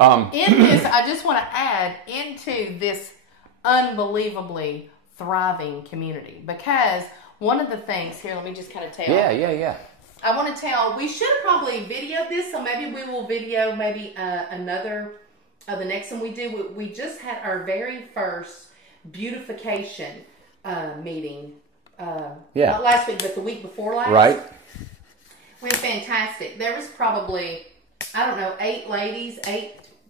In this, I just want to add into this unbelievably thriving community, because one of the things here, let me just kind of tell. Yeah. I want to tell, we should have probably videoed this, so maybe we will video maybe another, the next one we do. We just had our very first beautification meeting, not last week, but the week before last. Right. Went fantastic. There was probably, I don't know, 8 ladies,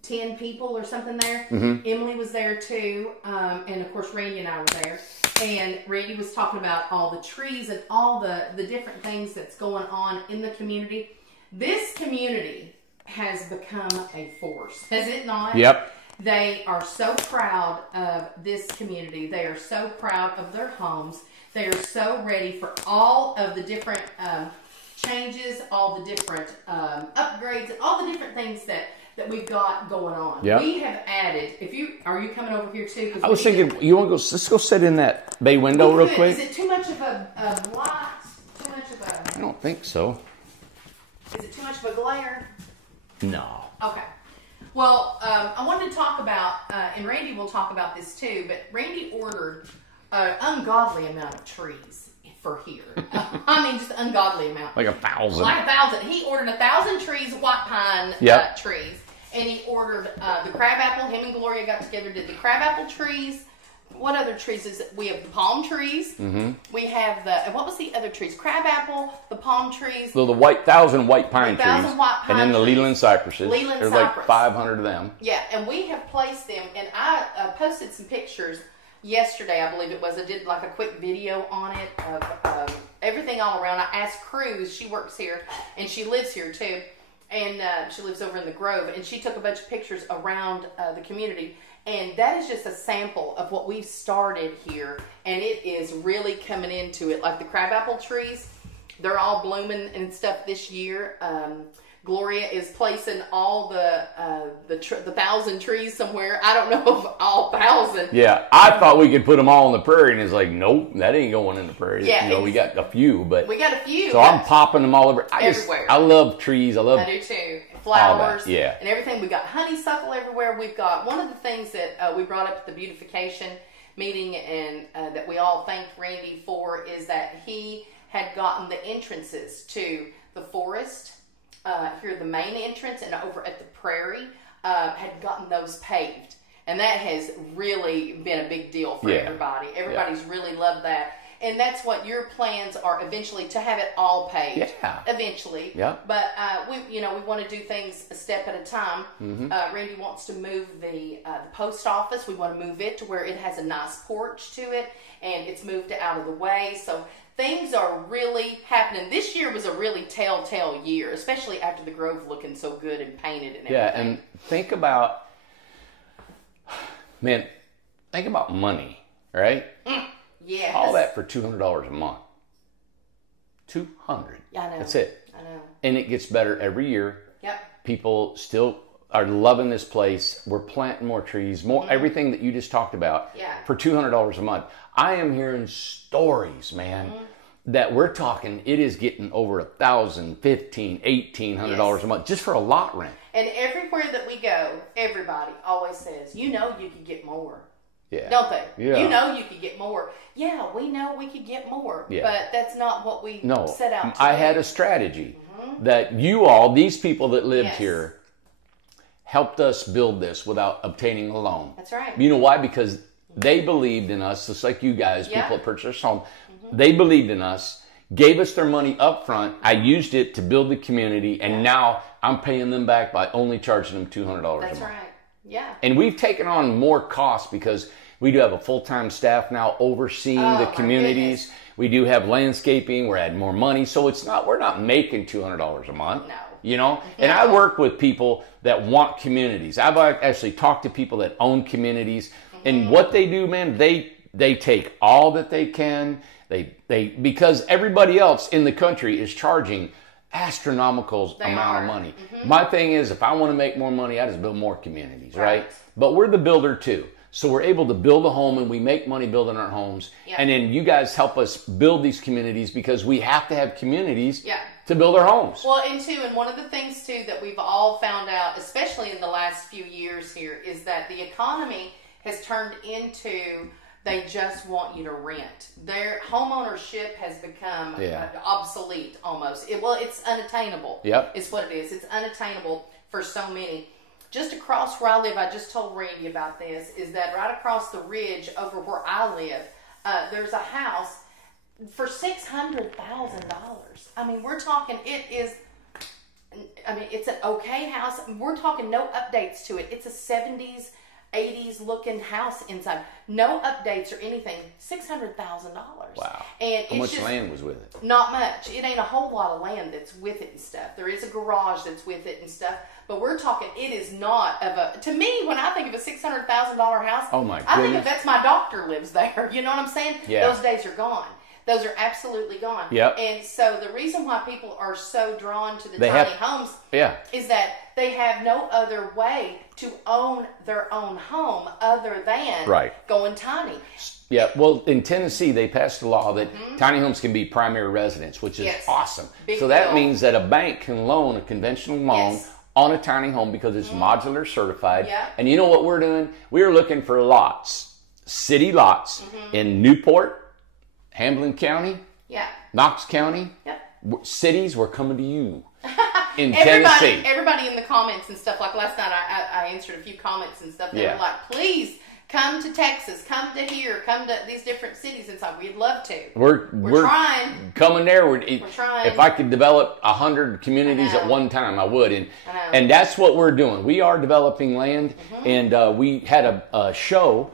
10 people or something there. Emily was there too, and of course Randy and I were there. And Randy was talking about all the trees and all the different things that's going on in the community. This community has become a force, has it not? Yep. They are so proud of this community. They are so proud of their homes. They are so ready for all of the different changes, all the different upgrades, all the different things that we've got going on. Yep. We have added, are you coming over here too? I was thinking, you want to go, let's go sit in that bay window real quick. Is it too much of a light? Too much of a... I don't think so. Is it too much of a glare? No. Okay. Well, I wanted to talk about, and Randy will talk about this too, but Randy ordered an ungodly amount of trees for here. I mean, just ungodly amount. Like 1,000. Like 1,000. He ordered 1,000 trees, white pine trees. And he ordered the crabapple. Him and Gloria got together, did the crabapple trees. What other trees is it? We have the palm trees. We have the, what was the other trees? Crabapple, the palm trees. So the 1,000 white pine trees. 1,000 white pine and then the trees. Leland cypresses. Leland There's cypress. like 500 of them. Yeah, and we have placed them, and I posted some pictures yesterday, I believe it was. I did like a quick video on it of everything all around. I asked Cruz, she works here, and she lives here too. And she lives over in the Grove, and she took a bunch of pictures around the community. And that is just a sample of what we've started here, and it is really coming into it. Like the crabapple trees, they're all blooming and stuff this year. Gloria is placing all the 1,000 trees somewhere. I don't know if all 1,000. Yeah, I thought we could put them all in the prairie, and it's like, nope, that ain't going in the prairie. Yeah, you know, we got a few, but we got a few. So I'm popping them all over. Everywhere. I love trees. I do too. Flowers, yeah, and everything. We got honeysuckle everywhere. We've got one of the things that we brought up at the beautification meeting, and that we all thanked Randy for, is that he had gotten the entrances to the forest. Here, the main entrance, and over at the prairie, had gotten those paved. And that has really been a big deal for everybody. Everybody's really loved that. And that's what your plans are eventually, to have it all paved. Yeah. Eventually. Yeah. But we want to do things a step at a time. Randy wants to move the post office. We want to move it to where it has a nice porch to it, and it's moved out of the way. So things are really happening. This year was a really telltale year, especially after the Grove looking so good and painted and everything. Yeah, and think about money, right? Yeah. All that for $200 a month. $200. Yeah, I know. That's it. I know. And it gets better every year. Yep. People still are loving this place. We're planting more trees, more everything that you just talked about. Yeah. For $200 a month. I am hearing stories, man, that we're talking, it is getting over $1,000, $1,500, $1,800 a month just for a lot rent. And everywhere that we go, everybody always says, you could get more. Yeah. Don't they? Yeah. You could get more. Yeah, we know we could get more. Yeah. But that's not what we set out to I do. had a strategy that you all, these people that lived here, helped us build this without obtaining a loan. That's right. You know why? Because they believed in us, just like you guys, people that purchased our home. They believed in us, gave us their money up front. I used it to build the community, and now I'm paying them back by only charging them $200 a month. That's right. Yeah. And we've taken on more costs because we do have a full-time staff now overseeing the communities. Goodness. We do have landscaping. We're adding more money. So we're not making $200 a month. No. You know? And I work with people that want communities. I've actually talked to people that own communities. And what they do, man, they take all that they can. They because everybody else in the country is charging astronomical amount of money. My thing is, if I want to make more money, I just build more communities, right? But we're the builder too. So we're able to build a home, and we make money building our homes. And then you guys help us build these communities, because we have to have communities to build their homes. Well, and one of the things too that we've all found out, especially in the last few years here, is that the economy has turned into they just want you to rent. Their homeownership has become obsolete almost. It's unattainable. Yep. It's what it is. It's unattainable for so many. Just across where I live, I just told Randy about this, is that right across the ridge over where I live, there's a house for $600,000. I mean, we're talking, it's an okay house. We're talking no updates to it. It's a 70s, 80s looking house inside. No updates or anything. $600,000. Wow. And how much land was with it? Not much. It ain't a whole lot of land that's with it and stuff. There is a garage that's with it and stuff. But we're talking, it is not to me, when I think of a $600,000 house, oh my goodness, I think that's my doctor lives there. You know what I'm saying? Yeah. Those days are gone. Those are absolutely gone. Yep. And so the reason why people are so drawn to the tiny homes is that they have no other way to own their own home other than going tiny. Yeah, well, in Tennessee, they passed a law that tiny homes can be primary residence, which is awesome. So that means that a bank can loan a conventional loan on a tiny home because it's modular certified. Yep. And you know what we're doing? We're looking for lots, city lots in Newport, Hamlin County, Knox County, cities. We're coming to you in Tennessee. Everybody in the comments and stuff, like last night I answered a few comments and stuff. They were like, please come to Texas, come to here, come to these different cities and stuff. We'd love to. We're trying. Coming there. We're trying. If I could develop 100 communities at one time, I would. And that's what we're doing. We are developing land, and we had a show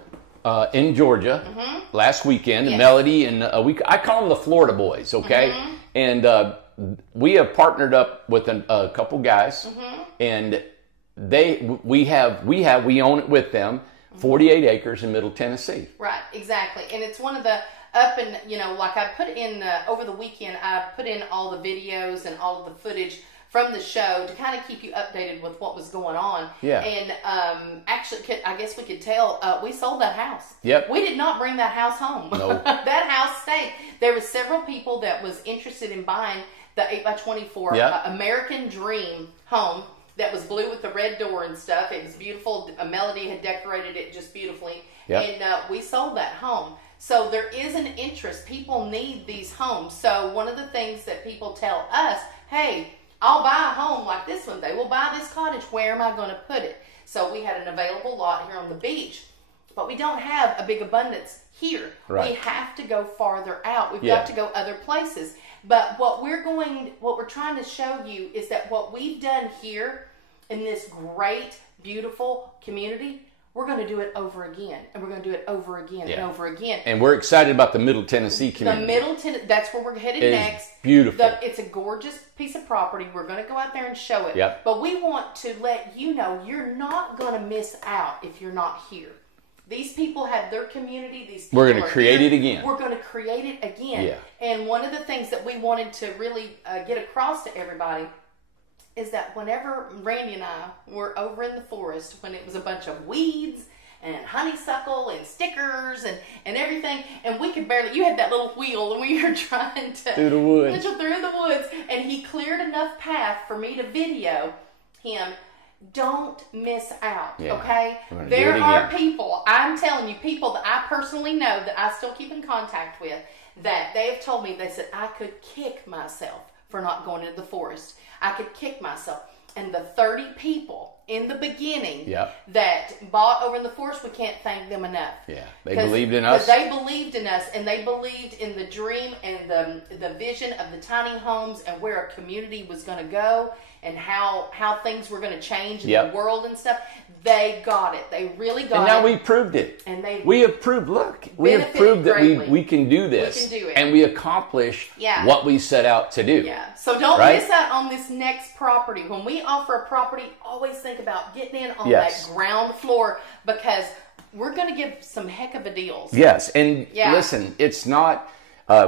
in Georgia last weekend, Melody, and I call them the Florida Boys, okay? And we have partnered up with a couple guys, and we own it with them, 48 acres in Middle Tennessee. Right, exactly. And it's one of the like I put in over the weekend, I put in all the videos and all of the footage from the show to kind of keep you updated with what was going on. Yeah. And actually, I guess we could tell, we sold that house. Yep. We did not bring that house home. No. That house stayed. There was several people that was interested in buying the 8x24 American Dream home that was blue with the red door and stuff. It was beautiful. Melody had decorated it just beautifully. Yep. And we sold that home. So there is an interest. People need these homes. So one of the things that people tell us, hey, I'll buy a home like this one day. We'll buy this cottage. Where am I going to put it? So we had an available lot here on the beach, but we don't have a big abundance here. Right. We have to go farther out. We've got to go other places. But what we're trying to show you is that what we've done here in this great, beautiful community, we're going to do it over again, and we're going to do it over again and over again. And we're excited about the Middle Tennessee community. The Middle Tennessee, that's where we're headed next. Beautiful. It's a gorgeous piece of property. We're going to go out there and show it. Yep. But we want to let you know you're not going to miss out if you're not here. These people have their community. We're going to create it again. We're going to create it again. Yeah. And one of the things that we wanted to really get across to everybody is that whenever Randy and I were over in the forest, when it was a bunch of weeds and honeysuckle and stickers and everything, and we could barely, you had that little wheel and we were trying to through the woods, and he cleared enough path for me to video him. Don't miss out, okay? There are people, I'm telling you, people that I personally know that I still keep in contact with, that they have told me, they said, I could kick myself for not going into the forest. I could kick myself. And the 30 people in the beginning that bought over in the forest, we can't thank them enough. Yeah, they believed in us. They believed in us, and they believed in the dream and the vision of the tiny homes and where a community was going to go and how things were going to change in the world and stuff. They got it. They really got it. And now we proved it. And we have proved, we have proved that we can do this. We can do it. And we accomplish what we set out to do. Yeah. So don't miss out on this next property. When we offer a property, always think about getting in on that ground floor, because we're going to give some heck of a deals. Yes. And listen, it's not,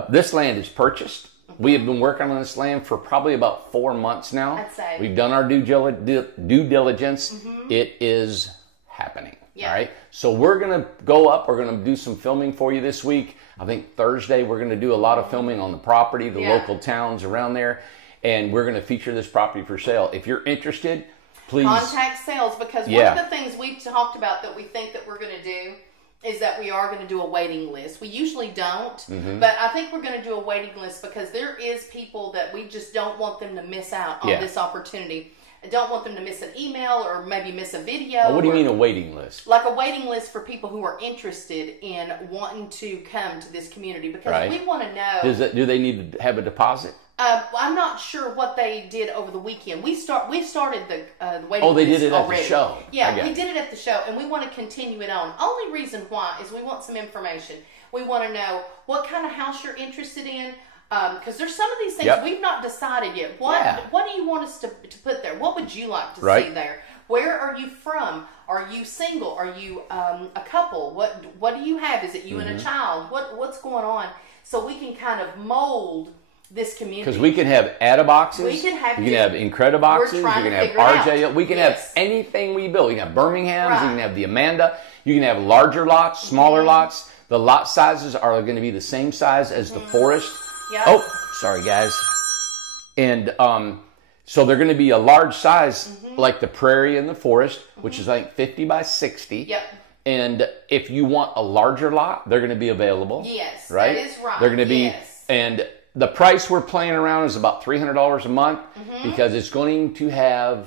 this land is purchased. We have been working on this land for probably about 4 months now. I'd say. We've done our due diligence. It is happening. All right. So we're going to go up. We're going to do some filming for you this week. I think Thursday we're going to do a lot of filming on the property, the local towns around there. and we're going to feature this property for sale. If you're interested, please contact sales, because one of the things we've talked about that we think that we're going to do is that we are going to do a waiting list. We usually don't, but I think we're going to do a waiting list because there is people that we just don't want them to miss out on this opportunity. I don't want them to miss an email or maybe miss a video. What do you mean a waiting list? Like a waiting list for people who are interested in wanting to come to this community, because we want to know. Do they need to have a deposit? I'm not sure what they did over the weekend. We've started the waiting list. Oh, they did it already. At the show. Yeah, we did it at the show, and we want to continue it on. Only reason why is we want some information. We want to know what kind of house you're interested in. Because there's some of these things we've not decided yet. What do you want us to put there? What would you like to see there? Where are you from? Are you single? Are you a couple? What do you have? Is it you and a child? What's going on? So we can kind of mold this community. Because we can have Attaboxes. We can have Incrediboxes. We can have RJ. We can have anything we build. You can have Birmingham's. You can have the Amanda. You can have larger lots, smaller lots. The lot sizes are going to be the same size as the Forest. Yep. Oh, sorry guys. And so they're going to be a large size like the Prairie and the Forest, which is like 50 by 60. Yep. And if you want a larger lot, they're going to be available. Yes, right? that is right. They're going to be, and the price we're playing around is about $300 a month because it's going to have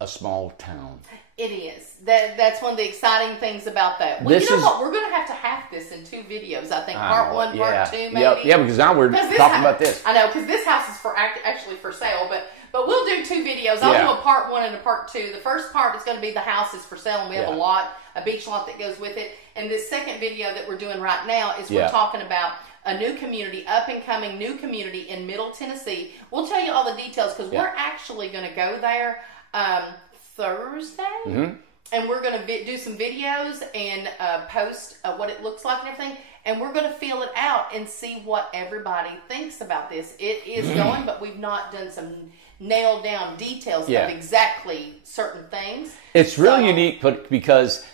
a small town. It is. That's one of the exciting things about that. Well, you know what? We're going to have this in 2 videos. I think part 1, part 2, maybe. Yeah, because now we're talking about this. I know, because this house is actually for sale, but we'll do 2 videos. I'll do a part 1 and a part 2. The first part is going to be the house is for sale, and we have a beach lot that goes with it. And this second video that we're doing right now is we're talking about a new community, up and coming new community in Middle Tennessee. We'll tell you all the details because we're actually going to go there Thursday. And we're going to do some videos and post what it looks like and everything. And we're going to feel it out and see what everybody thinks about this. It is going, but we've not done some nailed down details of exactly certain things. It's really unique, but because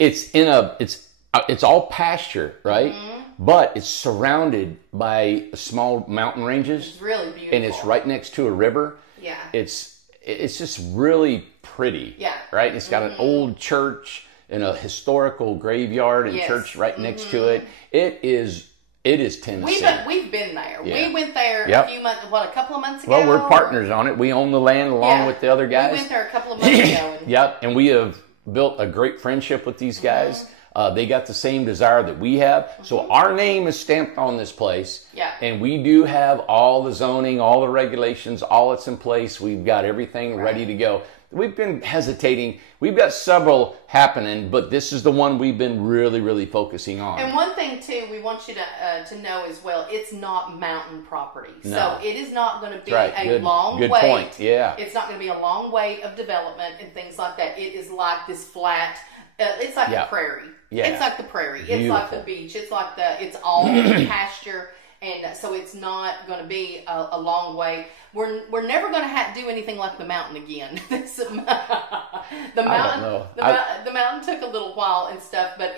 it's it's all pasture, right? But it's surrounded by small mountain ranges. It's really beautiful. And it's right next to a river. Yeah. It's just really pretty. Yeah. Right? It's got an old church and a historical graveyard and church right next to it. It is Tennessee. We've been there. We went there a couple of months ago. Well, we're partners on it. We own the land along with the other guys. We went there a couple of months ago. And we have built a great friendship with these guys. They got the same desire that we have. So our name is stamped on this place. Yeah. And we do have all the zoning, all the regulations, all that's in place. We've got everything ready to go. We've been hesitating. We've got several happening, but this is the one we've been really, really focusing on. And one thing, too, we want you to know as well, it's not mountain property. No. So it is not going to be a long good wait. Point. Yeah. It's not going to be a long wait of development and things like that. It is like this flat, it's like the prairie. Yeah. It's like the prairie. Beautiful. It's like the beach. It's all pasture. And so it's not going to be a long wait. We're never going to do anything like the mountain again. The mountain took a little while and stuff, but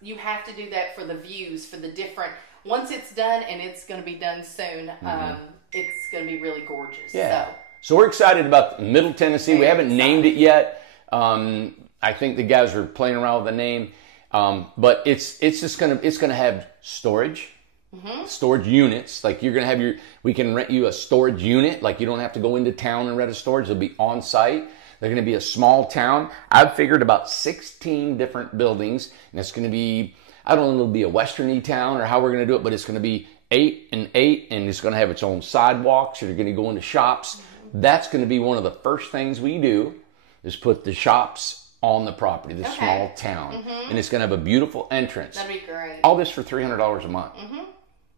you have to do that for the views, for the different. Once it's done, and it's going to be done soon, it's going to be really gorgeous. Yeah. So we're excited about Middle Tennessee. We haven't named it yet. I think the guys are playing around with the name, but it's going to have storage. Storage units, like you're gonna have we can rent you a storage unit, like you don't have to go into town and rent a storage. It'll be on site. They're gonna be a small town. I've figured about 16 different buildings, and it's gonna be, I don't know, it'll be a westerny town or how we're gonna do it, but it's gonna be 8 and 8, and it's gonna have its own sidewalks. You're gonna go into shops. That's gonna be one of the first things we do, is put the shops on the property, the small town, and it's gonna have a beautiful entrance. That'd be great. All this for $300 a month.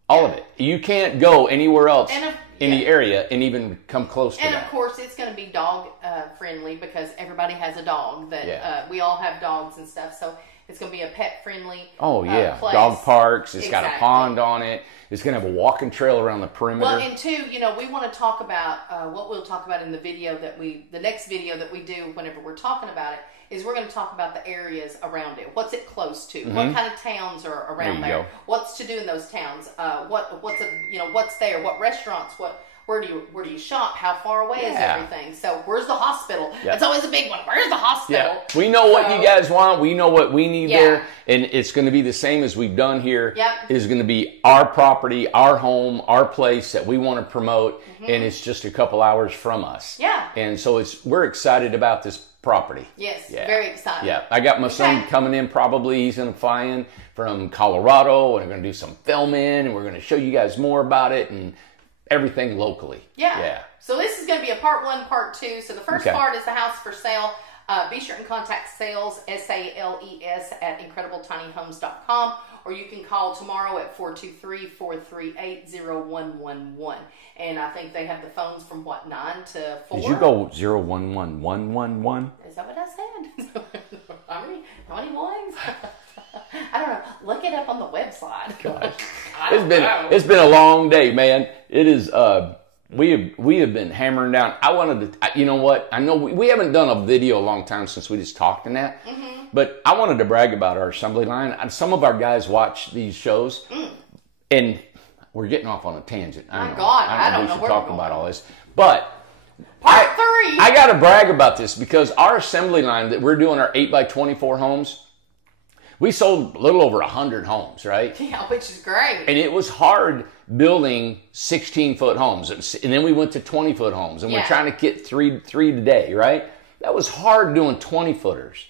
All of it. You can't go anywhere else in the area and even come close to that. And of course, it's going to be dog friendly because everybody has a dog. We all have dogs and stuff, so it's going to be a pet friendly. Place. Dog parks. It's got a pond on it. It's going to have a walking trail around the perimeter. Well, and 2, we want to talk about what we'll talk about in the next video that we do whenever we're talking about it, is we're going to talk about the areas around it. What's it close to? What kind of towns are around There you there? go. What's to do in those towns? What's there? What restaurants? Where do you shop? How far away is Yeah. everything? So where's the hospital? Yeah. It's always a big one. Where's the hospital? Yeah, we know what you guys want. We know what we need Yeah. there, and it's going to be the same as we've done here. Yep. It's going to be our property, our home, our place that we want to promote, and it's just a couple hours from us. Yeah. And so we're excited about this property. Yes, Yeah. very excited. Yeah, I got my son Okay. coming in. Probably he's going to fly in from Colorado, and we're going to do some filming, and we're going to show you guys more about it and everything locally. Yeah. Yeah. So this is going to be a part 1, part 2. So the first Okay. part is the house for sale. Be sure and contact sales, SALES, at IncredibleTinyHomes.com, or you can call tomorrow at 423-438-0111. And I think they have the phones from 9 to 4. Did you go 011111? Is that what I said? How many ones? I don't know. Look it up on the website. Gosh. I don't know. It's been a long day, man. It is. We have been hammering down. I wanted to. You know what? I know we haven't done a video a long time since we just talked in that. But I wanted to brag about our assembly line. And some of our guys watch these shows, and we're getting off on a tangent. I My know. God, I don't we know should where talk we're about going. all this, but. Part 3. I got to brag about this because our assembly line that we're doing our 8x24 homes, we sold a little over 100 homes, right? Yeah, which is great. And it was hard building 16-foot homes. And then we went to 20-foot homes. And we're Yeah. trying to get three today, right? That was hard doing 20-footers.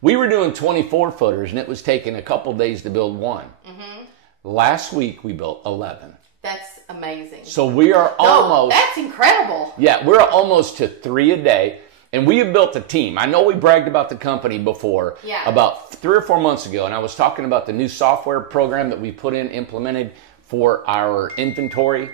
We were doing 24-footers, and it was taking a couple days to build one. Last week, we built 11. That's amazing. So we are almost... that's incredible. Yeah, we're almost to 3 a day. And we have built a team. I know we bragged about the company before, Yeah. about 3 or 4 months ago, and I was talking about the new software program that we implemented for our inventory.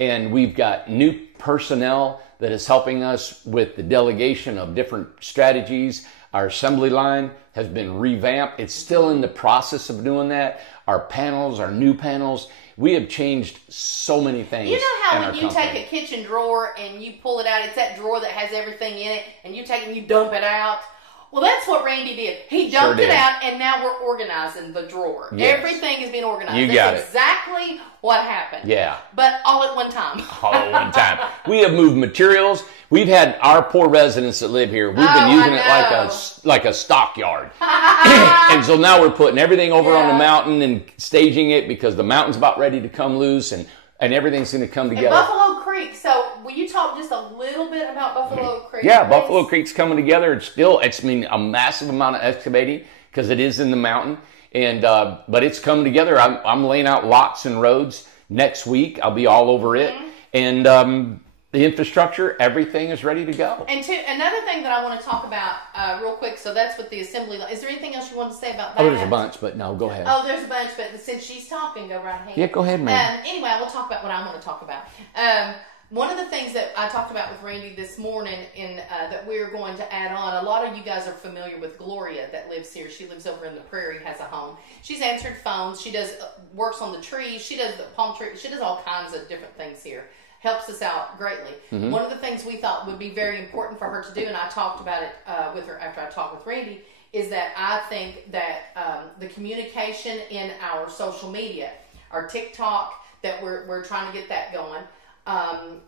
And we've got new personnel that is helping us with the delegation of different strategies. Our assembly line has been revamped. It's still in the process of doing that. Our panels, our new panels, we have changed so many things. You know how in when our you company. take a kitchen drawer and you pull it out, it's that drawer that has everything in it, and you take it and you dump it out? Well, that's what Randy did. He dumped Sure it did. out, and now we're organizing the drawer. Yes. Everything is being organized. You That's got it. exactly what happened. Yeah. But all at one time. All at one time. We have moved materials. We've had our poor residents that live here. We've been Oh, using I it like a stockyard. And so now we're putting everything over on the Yeah. mountain and staging it because the mountain's about ready to come loose and everything's going to come And together. Buffalo Creek. So, will you talk just a little bit about Buffalo Creek? Yeah, please? Buffalo Creek's coming together. It's a massive amount of excavating because it is in the mountain. And but it's coming together. I'm laying out lots and roads next week. I'll be all over it. And the infrastructure, everything is ready to go. And another thing that I want to talk about real quick, so that's with the assembly line. Is there anything else you want to say about that? Oh, there's a bunch, but no, go ahead. Oh, there's a bunch, but since she's talking, go right ahead. Yeah, go ahead, man. Anyway, I will talk about what I want to talk about. One of the things that I talked about with Randy this morning that we're going to add on, a lot of you guys are familiar with Gloria that lives here. She lives over in the prairie, has a home. She's answered phones. She does works on the trees. She does the palm tree. She does all kinds of different things here. Helps us out greatly. One of the things we thought would be very important for her to do, and I talked about it with her after I talked with Randy, is that I think that the communication in our social media, our TikTok, that we're trying to get that going,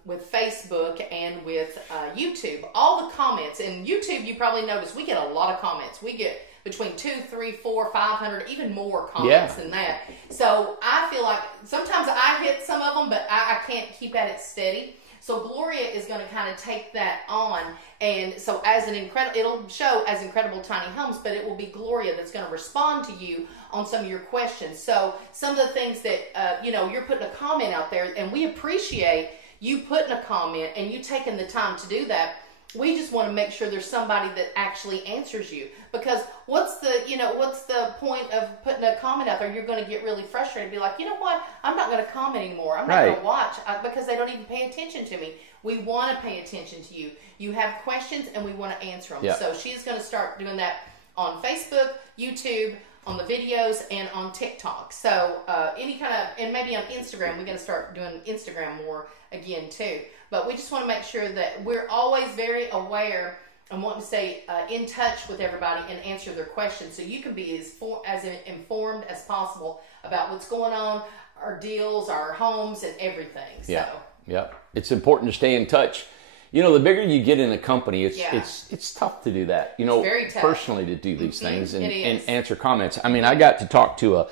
with Facebook and with YouTube, all the comments, and YouTube, you probably noticed, we get a lot of comments. We get between 2, 3, 4, 500, even more comments than that. So I feel like sometimes I hit some of them, but I can't keep at it steady. So Gloria is going to kind of take that on, and so it'll show as Incredible Tiny Homes, but it will be Gloria that's going to respond to you on some of your questions. So some of the things that you're putting a comment out there, and we appreciate you putting a comment and you taking the time to do that. We just want to make sure there's somebody that actually answers you, because what's the point of putting a comment out there? You're going to get really frustrated and be like, you know what? I'm not going to comment anymore. I'm not going to watch because they don't even pay attention to me. We want to pay attention to you. You have questions and we want to answer them. Yeah. So she's going to start doing that on Facebook, YouTube, on the videos, and on TikTok. So and maybe on Instagram. We're going to start doing Instagram more again too. But we just want to make sure that we're always very aware and wanting to stay in touch with everybody and answer their questions, so you can be as informed as possible about what's going on, our deals, our homes, and everything. Yeah, yeah. It's important to stay in touch. You know, the bigger you get in a company, it's tough to do that. You know, very tough. Personally to do these things and answer comments. I mean, I got to talk to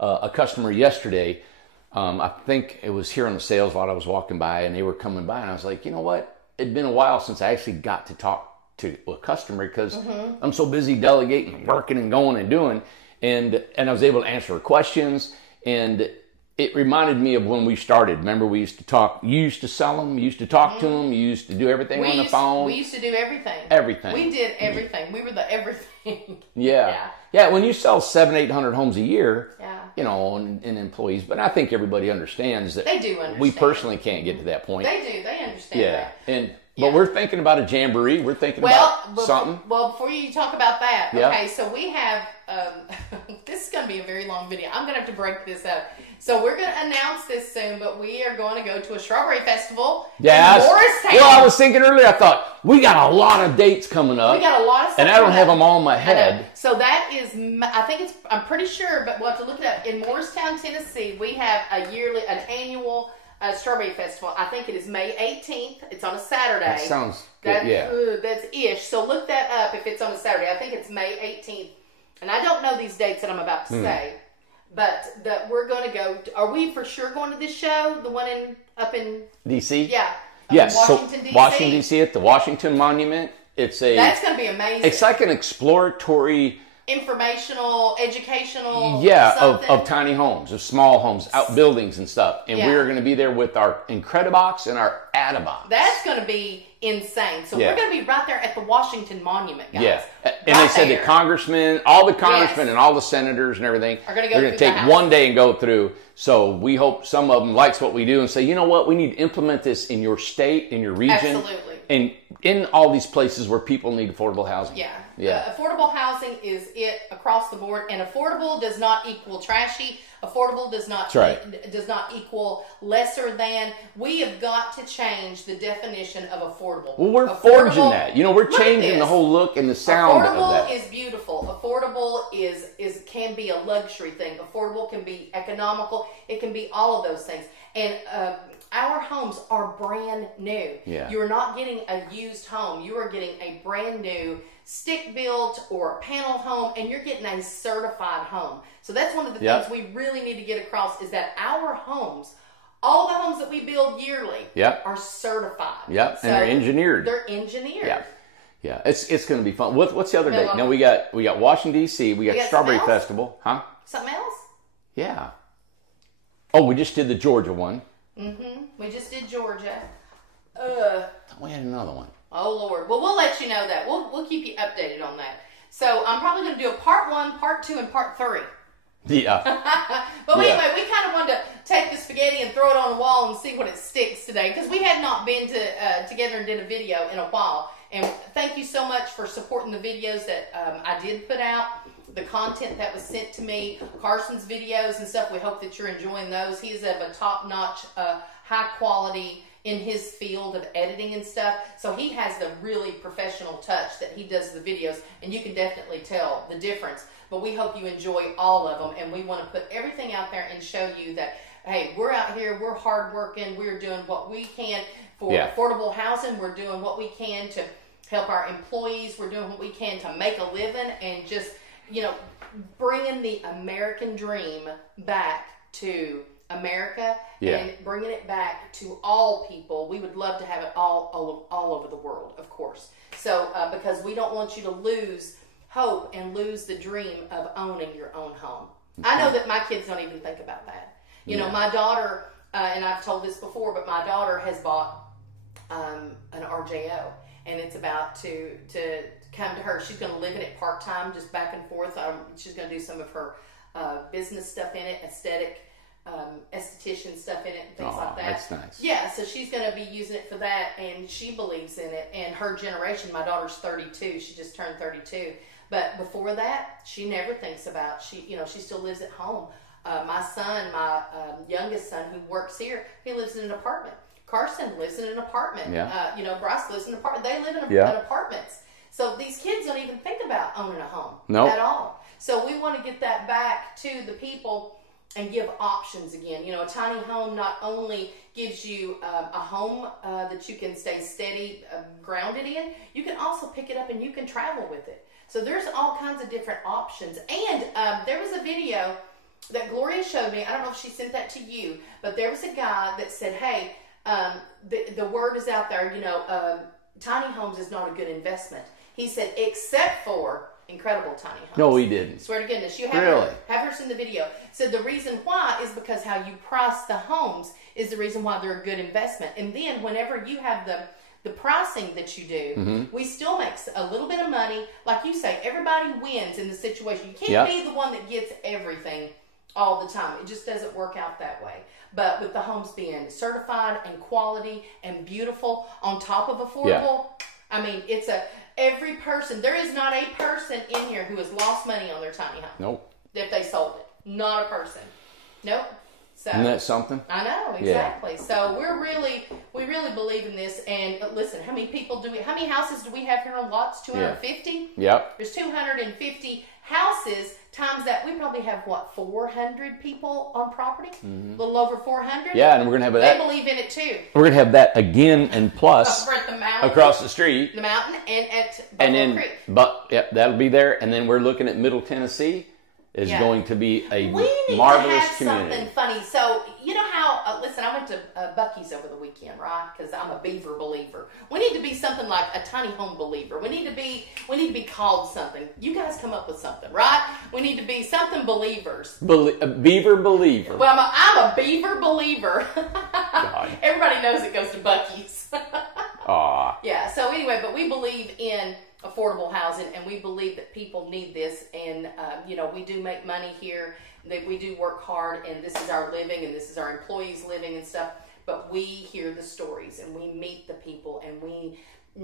a customer yesterday. I think it was here on the sales lot. I was walking by and they were coming by, and I was like, you know what? It'd been a while since I actually got to talk to a customer because I'm so busy delegating and working and going and doing, and I was able to answer her questions, and it reminded me of when we started. Remember, we used to talk. You used to sell them. You used to talk to them. You used to do everything on the phone. We used to do everything. Everything. We did everything. We were the everything. Yeah. When you sell 700-800 homes a year, you know, and employees, but I think everybody understands that. They do understand. We personally can't get to that point. They do. They understand that. But we're thinking about a jamboree. We're thinking about something. Well, before you talk about that, okay, so we have, this is going to be a very long video. I'm going to have to break this up. So we're going to announce this soon, but we are going to go to a strawberry festival in Morristown. Well, I was thinking earlier, I thought, we got a lot of dates coming up. We got a lot of stuff. And I don't have them all in my head. So that is, I'm pretty sure, but we'll have to look it up. In Morristown, Tennessee, we have an annual strawberry festival. I think it is May 18th. It's on a Saturday. That sounds good, that's ish. So look that up if it's on a Saturday. I think it's May 18th. And I don't know these dates that I'm about to say. But we're going to go. Are we for sure going to this show? The one up in D.C.? Yeah. Yes. Washington, D.C.? Washington, D.C. at the Washington Monument. That's going to be amazing. It's like an exploratory, informational, educational, of tiny homes, of small homes, outbuildings and stuff. And we are going to be there with our Incredibox and our Adabox. That's going to be insane. So we're going to be right there at the Washington Monument, guys. Yeah. And they said the congressmen, all the congressmen and all the senators and everything, are going to take one day and go through. So we hope some of them likes what we do and say, you know what, we need to implement this in your state, in your region. Absolutely. And in all these places where people need affordable housing. Yeah. Affordable housing is it across the board, and affordable does not equal trashy. Affordable does not equal lesser than. We have got to change the definition of affordable. Well, we're forging that. You know, we're changing the whole look and the sound of that. Affordable is beautiful. Affordable can be a luxury thing. Affordable can be economical. It can be all of those things. And our homes are brand new. Yeah. You're not getting a used home. You are getting a brand new stick-built or panel home, and you're getting a certified home. So that's one of the things we really need to get across is that our homes, all the homes that we build yearly, are certified. Yep, so and they're engineered. They're engineered. Yeah. It's going to be fun. What's the other date? No, we got Washington D.C. We got Strawberry Festival, huh? Something else? Yeah. Oh, we just did the Georgia one. We just did Georgia. We had another one. Oh Lord. Well, we'll let you know that. We'll keep you updated on that. So I'm probably going to do a part 1, part 2, and part 3. Yeah. But anyway, we kind of wanted to take the spaghetti and throw it on the wall and see what it sticks today, because we had not been together and did a video in a while. And thank you so much for supporting the videos that I did put out, the content that was sent to me, Carson's videos and stuff. We hope that you're enjoying those. He is of a top-notch, high quality in his field of editing and stuff. So he has the really professional touch that he does the videos, and you can definitely tell the difference. But we hope you enjoy all of them, and we want to put everything out there and show you that, hey, we're out here, we're hardworking, we're doing what we can for affordable housing, we're doing what we can to help our employees, we're doing what we can to make a living, and just, you know, bringing the American dream back to America and bringing it back to all people. We would love to have it all over the world, of course. So, because we don't want you to lose hope and lose the dream of owning your own home. I know that my kids don't even think about that. You know, my daughter, and I've told this before, but my daughter has bought an RJO, and it's about to come to her. She's going to live in it part-time, just back and forth. She's going to do some of her business stuff in it, esthetician stuff in it, and things like that. That's nice. Yeah, so she's going to be using it for that, and she believes in it. And her generation, my daughter's 32. She just turned 32. But before that, she never thinks about, she still lives at home. My son, my youngest son who works here, he lives in an apartment. Carson lives in an apartment. Bryce lives in an apartment. They live in apartments. So these kids don't even think about owning a home Nope. at all. So we want to get that back to the people and give options again. You know, a tiny home not only gives you a home that you can stay steady, grounded in, you can also pick it up and you can travel with it. So there's all kinds of different options. And there was a video that Gloria showed me. I don't know if she sent that to you, but there was a guy that said, hey, the word is out there, you know, tiny homes is not a good investment. He said, except for incredible tiny homes. No, he didn't. Swear to goodness. You have Really? her seen the video. So the reason why is because how you price the homes is the reason why they're a good investment. And then whenever you have the pricing that you do, we still make a little bit of money. Like you say, everybody wins in the situation. You can't be the one that gets everything all the time. It just doesn't work out that way. But with the homes being certified and quality and beautiful on top of affordable, I mean, it's every person, there is not a person in here who has lost money on their tiny home. Nope. If they sold it. Not a person. Nope. So, Isn't that something? I know, exactly. Yeah. So we really believe in this. And listen, how many houses do we have here on lots? 250? Yeah. Yep. There's 250 houses times that. We probably have, 400 people on property? A little over 400? Yeah, and we're going to have that. They believe in it too. We're going to have that again and plus Over at the mountain, across the street. The mountain and at Buffalo Creek. But that'll be there. And then we're looking at Middle Tennessee is going to be a marvelous community. Something funny. So you know how? Listen, I went to Buc-ee's over the weekend, right? Because I'm a beaver believer. We need to be something like a tiny home believer. We need to be called something. You guys come up with something, right? We need to be something believers. A beaver believer. Well, I'm a beaver believer. Everybody knows it goes to Buc-ee's. Aw. Yeah. So anyway, but we believe in affordable housing, and we believe that people need this, and we do make money here, that we do work hard, and this is our living, and this is our employees living and stuff, but we hear the stories, and we meet the people, and we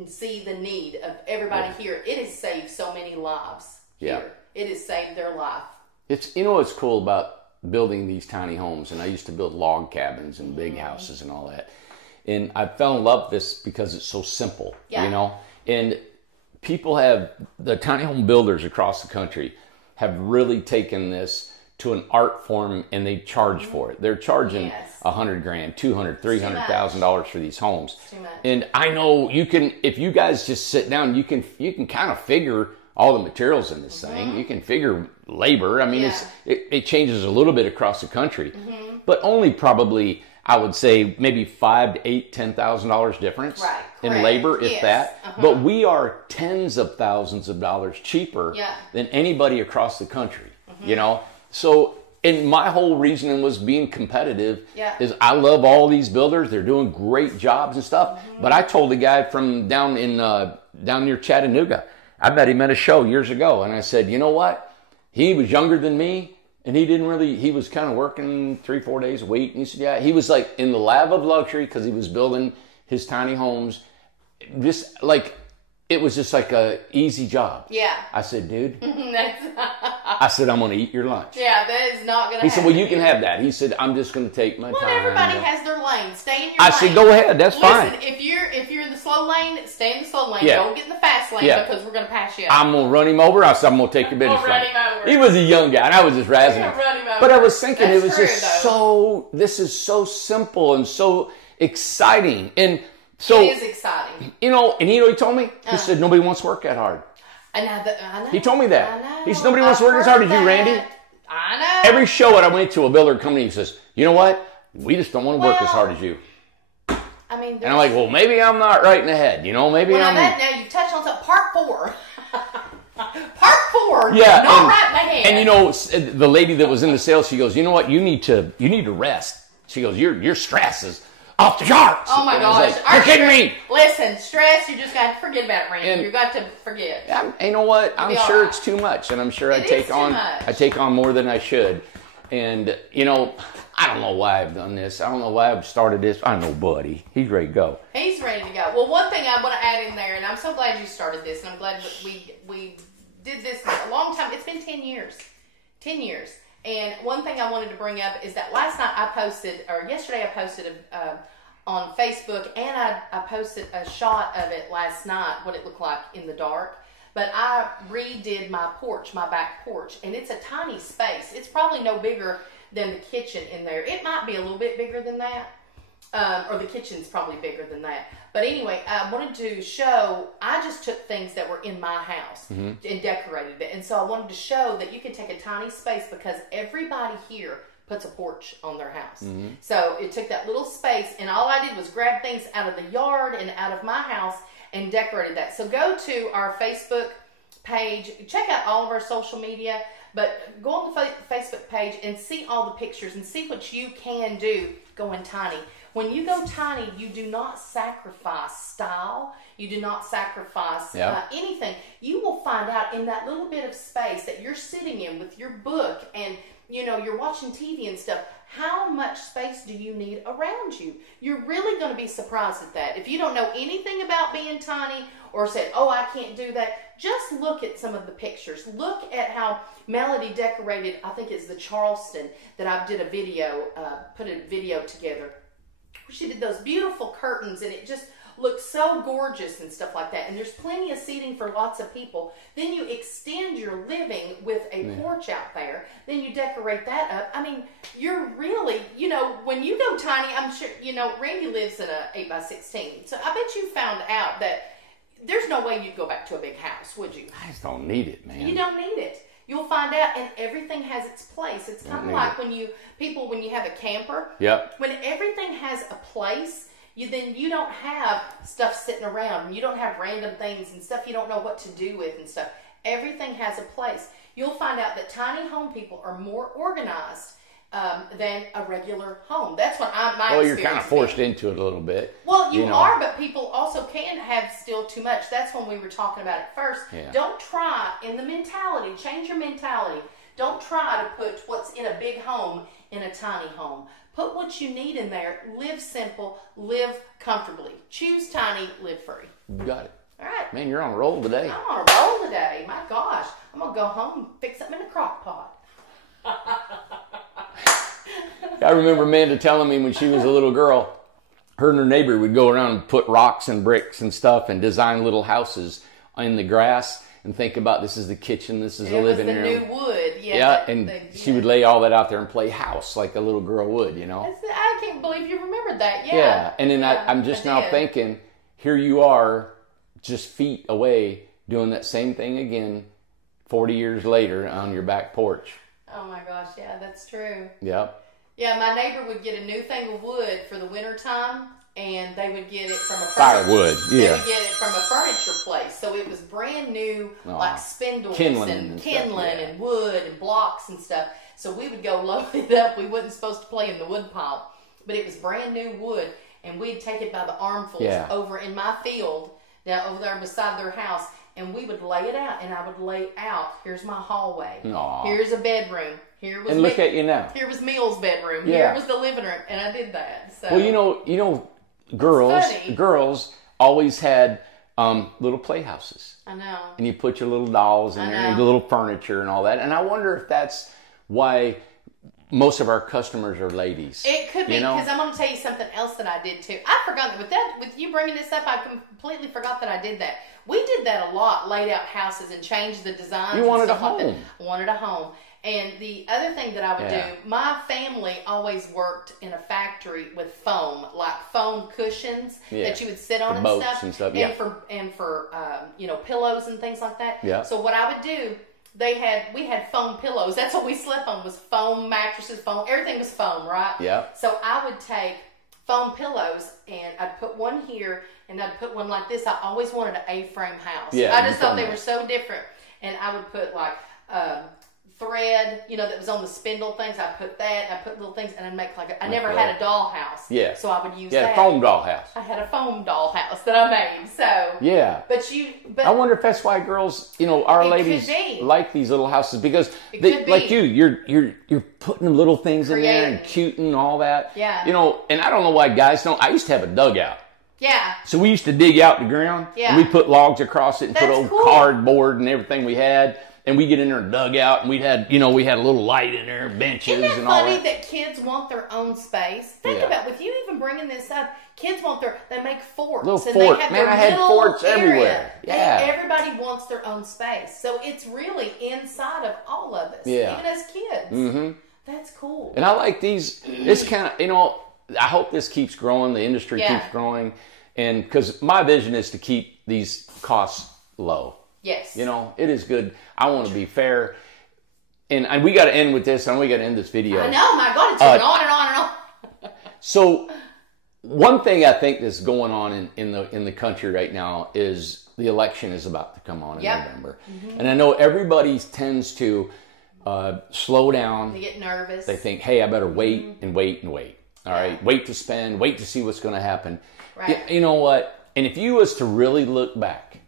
see the need of everybody here. It has saved so many lives here. It has saved their life. It's, what's cool about building these tiny homes, and I used to build log cabins and big houses and all that, and I fell in love with this because it's so simple, and people the tiny home builders across the country have really taken this to an art form, and they charge for it. They're charging $100,000, $200,000, $300,000 for these homes. Too much. And I know you can, if you guys just sit down, you can kind of figure all the materials in this thing. You can figure labor. I mean, it changes a little bit across the country, but only probably, I would say, maybe $5,000 to $10,000 difference in labor, if that. But we are tens of thousands of dollars cheaper than anybody across the country, So, and my whole reasoning was being competitive is I love all these builders. They're doing great jobs and stuff. But I told the guy from down near Chattanooga, I met him at a show years ago, and I said, you know what? He was younger than me. And he was kind of working 3-4 days a week. And he said, he was like in the lap of luxury because he was building his tiny homes. It was just like a easy job. Yeah. I said, dude, I said, I'm going to eat your lunch. Yeah, that is not going to happen. He said, well, you can have that. He said, I'm just going to take my time. Well, everybody has their lane. Stay in your lane. I said, go ahead. That's fine. Listen, if you're in the slow lane, stay in the slow lane. Don't get in the fast lane because we're going to pass you up. I'm going to run him over. I said, I'm going to take your business from him. He was a young guy, and I was just razzing him. Run him over. But I was thinking, it was just this is so simple and so exciting. And so, it is exciting. And he told me, he said, nobody wants to work that hard. I know. He told me that. I know. He said, nobody wants to work as hard as you, Randy. I know. Every show that I went to, a builder company says, you know what? We just don't want to work as hard as you. I mean, and I'm like, well, maybe I'm not right in the head. Maybe I'm... Now you touched on something. Part 4. Part 4. Yeah. Not right in the head. And the lady that was in the sales, she goes, you know what? You need to rest. She goes, your stress is off the charts. Oh my gosh. You're kidding me. Listen, stress, you just got to forget about it, Randy. You got to forget. You know what? I'm sure it's too much, and I'm sure I take on more than I should. And, I don't know why I've done this. I don't know why I've started this. I know Buddy. He's ready to go. He's ready to go. Well, one thing I want to add in there, and I'm so glad you started this, and I'm glad that we did this a long time. It's been 10 years. 10 years. And one thing I wanted to bring up is that yesterday I posted on Facebook, and I posted a shot of it last night, what it looked like in the dark. But I redid my porch, my back porch, and it's a tiny space. It's probably no bigger than the kitchen in there. It might be a little bit bigger than that, or the kitchen's probably bigger than that. But anyway, I wanted to show, I just took things that were in my house and decorated it. And so I wanted to show that you can take a tiny space because everybody here puts a porch on their house. So it took that little space, and all I did was grab things out of the yard and out of my house and decorated that. So go to our Facebook page, check out all of our social media, but go on the Facebook page and see all the pictures and see what you can do going tiny. When you go tiny, you do not sacrifice style. You do not sacrifice anything. You will find out in that little bit of space that you're sitting in with your book and you're watching TV and stuff, how much space do you need around you? You're really going to be surprised at that. If you don't know anything about being tiny or said, oh, I can't do that, just look at some of the pictures. Look at how Melody decorated, I think it's the Charleston, that I did a video, put a video together. She did those beautiful curtains, and it just looked so gorgeous and stuff like that. And there's plenty of seating for lots of people. Then you extend your living with a porch out there. Then you decorate that up. I mean, you're really, when you go tiny, I'm sure, Randy lives in a 8x16. So I bet you found out that there's no way you'd go back to a big house, would you? I just don't need it, man. You don't need it. You'll find out, and everything has its place. It's kind of like when you have a camper. Yep. When everything has a place, then you don't have stuff sitting around. You don't have random things and stuff you don't know what to do with and stuff. Everything has a place. You'll find out that tiny home people are more organized than a regular home. That's what my experience. Well, you're kind of forced into it a little bit. Well, you are, but people also can have still too much. That's when we were talking about it first. Yeah. Don't try in the mentality. Change your mentality. Don't try to put what's in a big home in a tiny home. Put what you need in there. Live simple. Live comfortably. Choose tiny. Live free. You got it. All right. Man, you're on a roll today. I'm on a roll today. My gosh. I'm going to go home and fix something in a crock pot. I remember Amanda telling me when she was a little girl, her and her neighbor would go around and put rocks and bricks and stuff and design little houses in the grass and think about this is the kitchen, this is the living room. It was the new wood. Yeah, and she would lay all that out there and play house like a little girl would, I can't believe you remembered that. Yeah, and then I'm just now thinking, here you are just feet away doing that same thing again 40 years later on your back porch. Oh my gosh, yeah, that's true. Yep. Yeah, my neighbor would get a new thing of wood for the winter time, and they would get it from a firewood. Yeah, they would get it from a furniture place, so it was brand new, like spindles and kindling and wood and blocks and stuff. So we would go load it up. We wasn't supposed to play in the wood pile, but it was brand new wood, and we'd take it by the armfuls over in my field, down over there beside their house. And we would lay it out, and I would lay out, here's my hallway. Aww. Here's a bedroom. And look at you now. Here was Mill's bedroom. Yeah. Here was the living room. And I did that. So. Well, girls always had little playhouses. I know. And you put your little dolls in there, and your little furniture and all that. And I wonder if that's why most of our customers are ladies. It could be, because I'm going to tell you something else that I did too. I forgot with you bringing this up, I completely forgot that I did that. We did that a lot, laid out houses and changed the designs. You wanted a home. Like I wanted a home. And the other thing that I would do, my family always worked in a factory with foam, like foam cushions that you would sit on and stuff. And for pillows and things like that. Yeah. So what I would do, we had foam pillows. That's what we slept on, was foam mattresses, foam. Everything was foam, right? Yeah. So I would take foam pillows and I'd put one here and I'd put one like this. I always wanted an A-frame house. Yeah, I just thought they were so different. And I would put like thread, that was on the spindle things. I put that, I put little things, and I'd make I never had a doll house. Yeah. So I would use that. Yeah, foam doll house. I had a foam doll house that I made. So. Yeah. But I wonder if that's why girls, our ladies like these little houses, because like you're putting little things in there and cute and all that. Yeah. And I don't know why guys don't. I used to have a dugout. Yeah. So we used to dig out the ground. Yeah. And we put logs across it and put old cardboard and everything we had. and we get in our dugout, and we had a little light in there, benches, Isn't that and all funny that. that kids want their own space? Think about, with you even bringing this up, kids want they make forts. Little and fort. They have Man, their I had little forts area. everywhere. Yeah. Everybody wants their own space. So it's really inside of all of us, Yeah. even as kids. Mm-hmm. That's cool. And I like these. This kind of, I hope this keeps growing. The industry keeps growing, and because my vision is to keep these costs low. Yes. It is good. I want to be fair. And we got to end with this, and we got to end this video. I know, my God, it's going on and on and on. So, one thing I think that's going on in the country right now is the election is about to come on in November. Mm-hmm. And I know everybody tends to slow down. They get nervous. They think, hey, I better wait and wait and wait. All right, wait to spend, wait to see what's going to happen. Right. You know what? And if you was to really look back,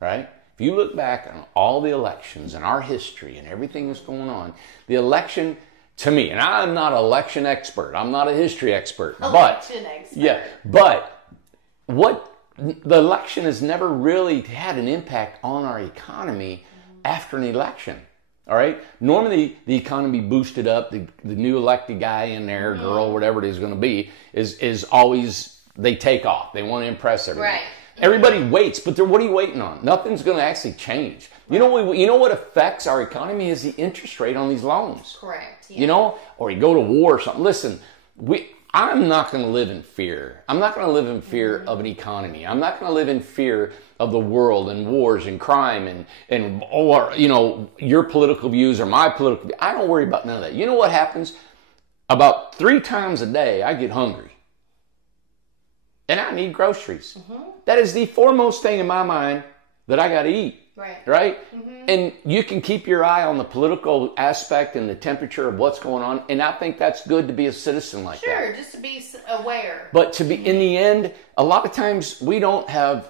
right? If you look back on all the elections and our history and everything that's going on, the election, to me, and I'm not an election expert, I'm not a history expert, but the election has never really had an impact on our economy after an election. All right. Normally, the economy boosted up. The new elected guy in there, girl, whatever it is going to be, is always, they take off. They want to impress everybody. Right. Everybody waits, but what are you waiting on? Nothing's going to actually change. You know what affects our economy is the interest rate on these loans. Correct. Yeah. Or you go to war or something. Listen, I'm not going to live in fear. I'm not going to live in fear of an economy. I'm not going to live in fear of the world and wars and crime or your political views or my political views. I don't worry about none of that. You know what happens? About 3 times a day, I get hungry. And I need groceries. Mm-hmm. That is the foremost thing in my mind that I got to eat. Right? Mm-hmm. And you can keep your eye on the political aspect and the temperature of what's going on. And I think that's good to be a citizen like that. Sure, just to be aware. But to be, in the end, a lot of times we don't have,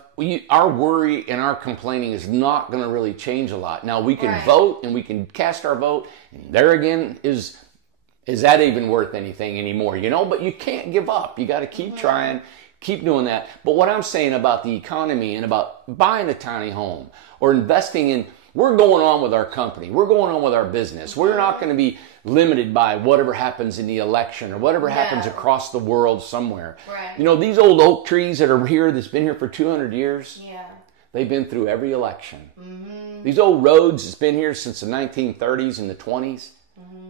our worry and our complaining is not going to really change a lot. Now, we can vote and we can cast our vote. And there again, is that even worth anything anymore? But you can't give up. You got to keep trying. Keep doing that. But what I'm saying about the economy and about buying a tiny home or investing in, we're going on with our company. We're going on with our business. We're not going to be limited by whatever happens in the election or whatever happens across the world somewhere. Right. These old oak trees that are here, that's been here for 200 years, they've been through every election. Mm-hmm. These old roads that's been here since the 1930s and the 20s,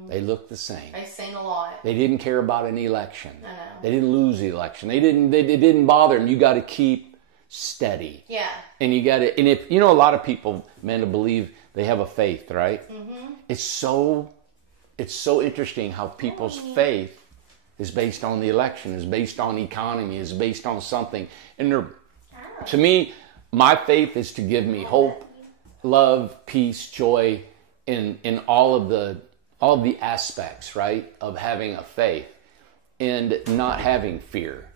they look the same. They've seen a lot. They didn't care about an election. I know. They didn't lose the election. They didn't bother them. You got to keep steady. Yeah. And you got to, and if, a lot of people, man, to believe they have a faith, right? Mm-hmm. It's so interesting how people's faith is based on the election, is based on the economy, is based on something. And to me, my faith is to give me hope, love, peace, joy in all of the aspects, right, of having a faith and not having fear.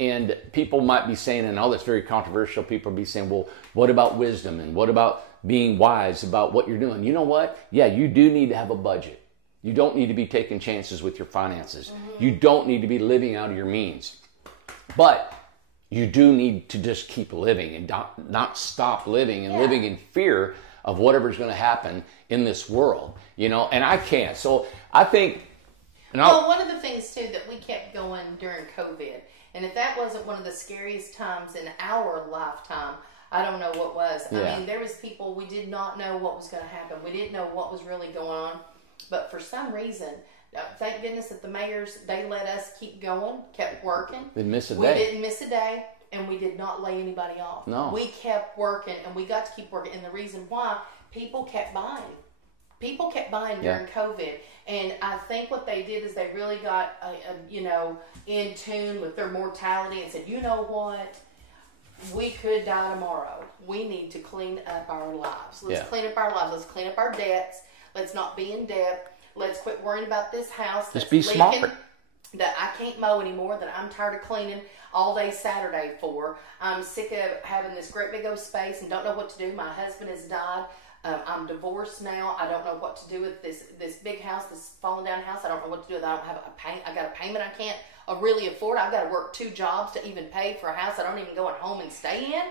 And people might be saying, and all that's very controversial, people be saying, well, what about wisdom? And what about being wise about what you're doing? You know what? Yeah, you do need to have a budget. You don't need to be taking chances with your finances. Mm-hmm. You don't need to be living out of your means. But you do need to just keep living and not stop living and living in fear of whatever's going to happen in this world, and I can't. So I think... one of the things, too, that we kept going during COVID, and if that wasn't one of the scariest times in our lifetime, I don't know what was. Yeah. I mean, there was people, we did not know what was going to happen. We didn't know what was really going on. But for some reason, thank goodness that the mayors, they let us keep going, kept working. Didn't miss a day. We didn't miss a day. And we did not lay anybody off. No. We kept working, and we got to keep working. And the reason why, people kept buying. People kept buying during COVID. And I think what they did is they really got, in tune with their mortality and said, you know what? We could die tomorrow. We need to clean up our lives. Let's clean up our lives. Let's clean up our debts. Let's not be in debt. Let's quit worrying about this house. Just be smart. That I can't mow anymore, that I'm tired of cleaning all day Saturday for. I'm sick of having this great big old space and don't know what to do. My husband has died. I'm divorced now. I don't know what to do with this big house, this falling down house. I don't know what to do with it. I don't have I got a payment I can't really afford. I've got to work 2 jobs to even pay for a house I don't even go at home and stay in.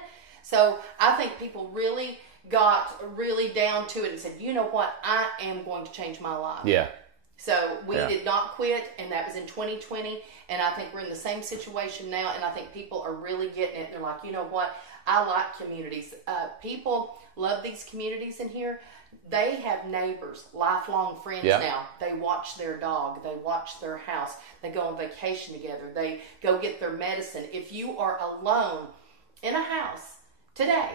So I think people really got really down to it and said, you know what, I am going to change my life. Yeah. So we did not quit, and that was in 2020, and I think we're in the same situation now, and I think people are really getting it. They're like, you know what, I like communities. People love these communities in here. They have neighbors, lifelong friends now. They watch their dog. They watch their house. They go on vacation together. They go get their medicine. If you are alone in a house today,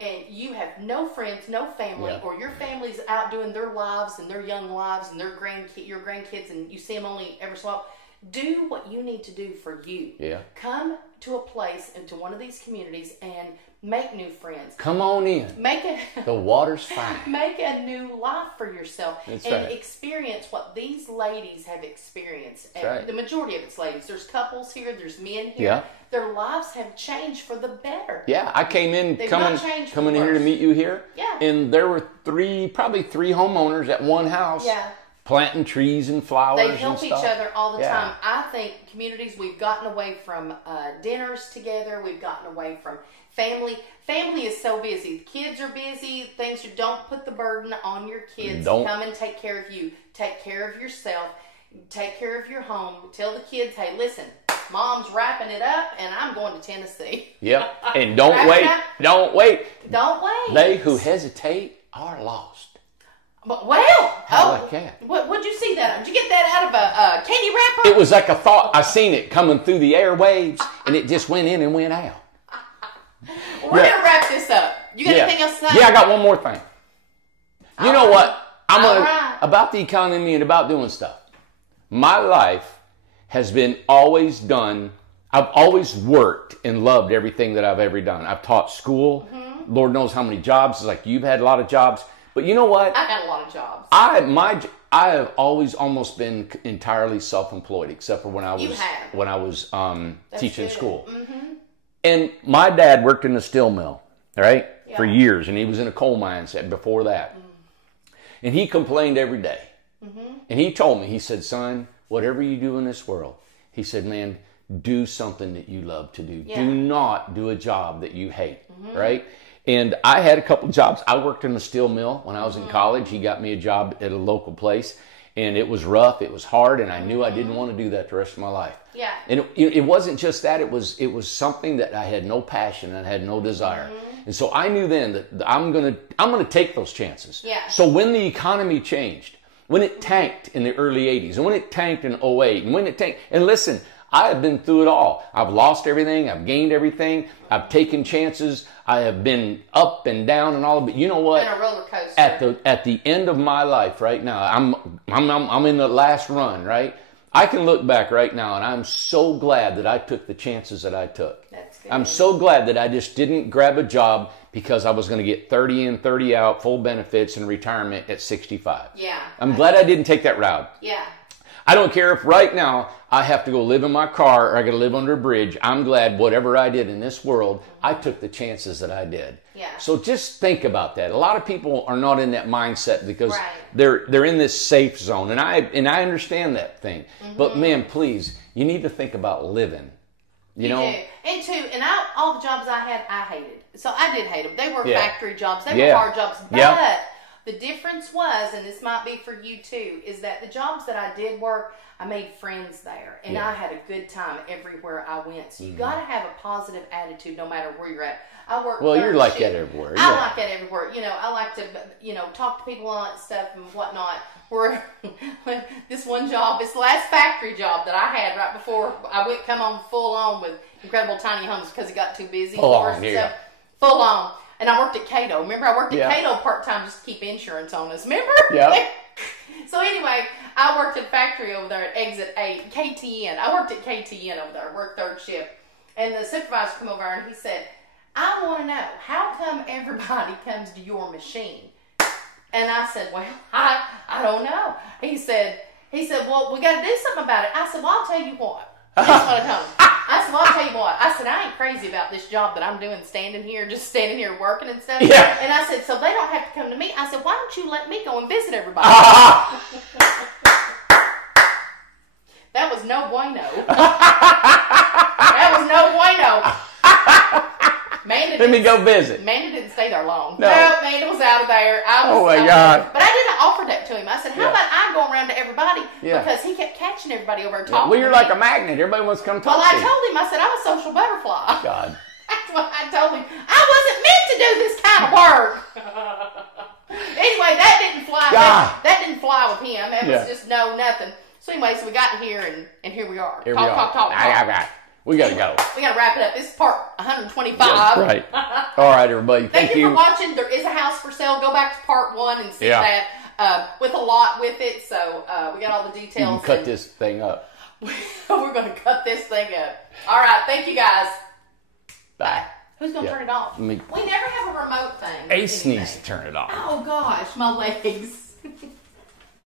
and you have no friends, no family, or your family's out doing their lives and their young lives and your grandkids, and you see them only ever so often, do what you need to do for you. Yeah. Come to a place, into one of these communities, and make new friends. Come on in. The water's fine. Make a new life for yourself. That's and right. experience what these ladies have experienced. That's right. The majority of it's ladies. There's couples here. There's men here. Yeah. Their lives have changed for the better. Yeah, I came in coming in here to meet you here. Yeah. And there were probably three homeowners at one house. Yeah. Planting trees and flowers and They help stuff. each other all the time. I think communities, we've gotten away from dinners together. We've gotten away from family. Family is so busy. Kids are busy. Don't put the burden on your kids. Come and take care of you. Take care of yourself. Take care of your home. Tell the kids, hey, listen, Mom's wrapping it up, and I'm going to Tennessee. Yep. And don't wait. Don't wait. Don't wait. They who hesitate are lost. But, well, like that. What'd you see that? Did you get that out of a candy wrapper? It was like a thought. I seen it coming through the airwaves, and it just went in and went out. We're going to wrap this up. You got anything else to say? Yeah, I got one more thing. You know what? About the economy and about doing stuff. My life has been always done. I've always worked and loved everything that I've ever done. I've taught school. Mm-hmm. Lord knows how many jobs. It's like you've had a lot of jobs. But you know what? I had a lot of jobs. I have always almost been entirely self-employed, except for when I was teaching school. Mm-hmm. And my dad worked in a steel mill, right, for years, and he was in a coal mine before that. Mm. And he complained every day. Mm-hmm. And he told me, he said, son, whatever you do in this world, he said, man, do something that you love to do. Yeah. Do not do a job that you hate, right? And I had a couple jobs. I worked in a steel mill when I was in college. He got me a job at a local place, and it was rough. It was hard, and I knew I didn't want to do that the rest of my life. Yeah. And it wasn't just that. It was something that I had no passion and I had no desire. And so I knew then that I'm gonna take those chances. Yeah. So when the economy changed, when it tanked in the early 80s, and when it tanked in 08, and when it tanked, and listen, I have been through it all. I've lost everything. I've gained everything. I've taken chances. I have been up and down and all of it. You know what? Been a roller coaster. At the end of my life right now, I'm in the last run, right? I can look back right now, and I'm so glad that I took the chances that I took. That's good. I'm so glad that I just didn't grab a job because I was going to get 30 in, 30 out, full benefits, and retirement at 65. Yeah. I'm glad I didn't take that route. Yeah. I don't care if right now I have to go live in my car or I got to live under a bridge. I'm glad whatever I did in this world, I took the chances that I did. Yeah. So just think about that. A lot of people are not in that mindset because they're in this safe zone, and I understand that thing. But man, please, you need to think about living. You know. Do. And all the jobs I had, I hated. So I did hate them. They were factory jobs. They were hard jobs. But the difference was, and this might be for you too, is that the jobs that I did work, I made friends there, and I had a good time everywhere I went. So you got to have a positive attitude no matter where you're at. I work. Well, you're like that everywhere. I like that everywhere. You know, I like to, talk to people on that stuff and whatnot. Where this one job, this last factory job that I had right before I come on full on with Incredible Tiny Homes because it got too busy. Full on. And I worked at Cato. Remember, I worked at Cato part-time just to keep insurance on us. Remember? Yeah. So anyway, I worked at factory over there at Exit 8, KTN. I worked at KTN over there, worked third shift. And the supervisor came over and he said, I want to know, how come everybody comes to your machine? And I said, well, I don't know. He said, well, we got to do something about it. I said, well, I'll tell you what. That's what I told him. I said, well, I'll tell you what. I said, I ain't crazy about this job that I'm doing, standing here working and stuff. Yeah. And I said, so they don't have to come to me. I said, why don't you let me go and visit everybody? That was no bueno. That was no bueno. Let me go visit. Amanda didn't stay stay there long. No. Man, it was out of there. Oh, my God. But I didn't offer that to him. I said, how Yeah. about I go around to everybody? Yeah. Because he kept catching everybody over and talking Well, you're to like me. a magnet. Everybody wants to come Well, talk I to you. told him, I said, I'm a social butterfly. God. That's what I told him. I wasn't meant to do this kind of work. Anyway, that didn't fly. God. That didn't fly with him. It Yeah. was just nothing. So anyway, so we got here and here we are. Here we are. Talk. We got to go. We got to wrap it up. This is part 125. That's right. All right, everybody. Thank you for watching. There is a house for sale. Go back to part 1 and see Yeah. that with a lot with it. So we got all the details. You can cut this thing up. We're going to cut this thing up. All right. Thank you, guys. Bye. Who's going to turn it off? Me. We never have a remote thing. Ace needs to turn it off. Oh, gosh. My legs.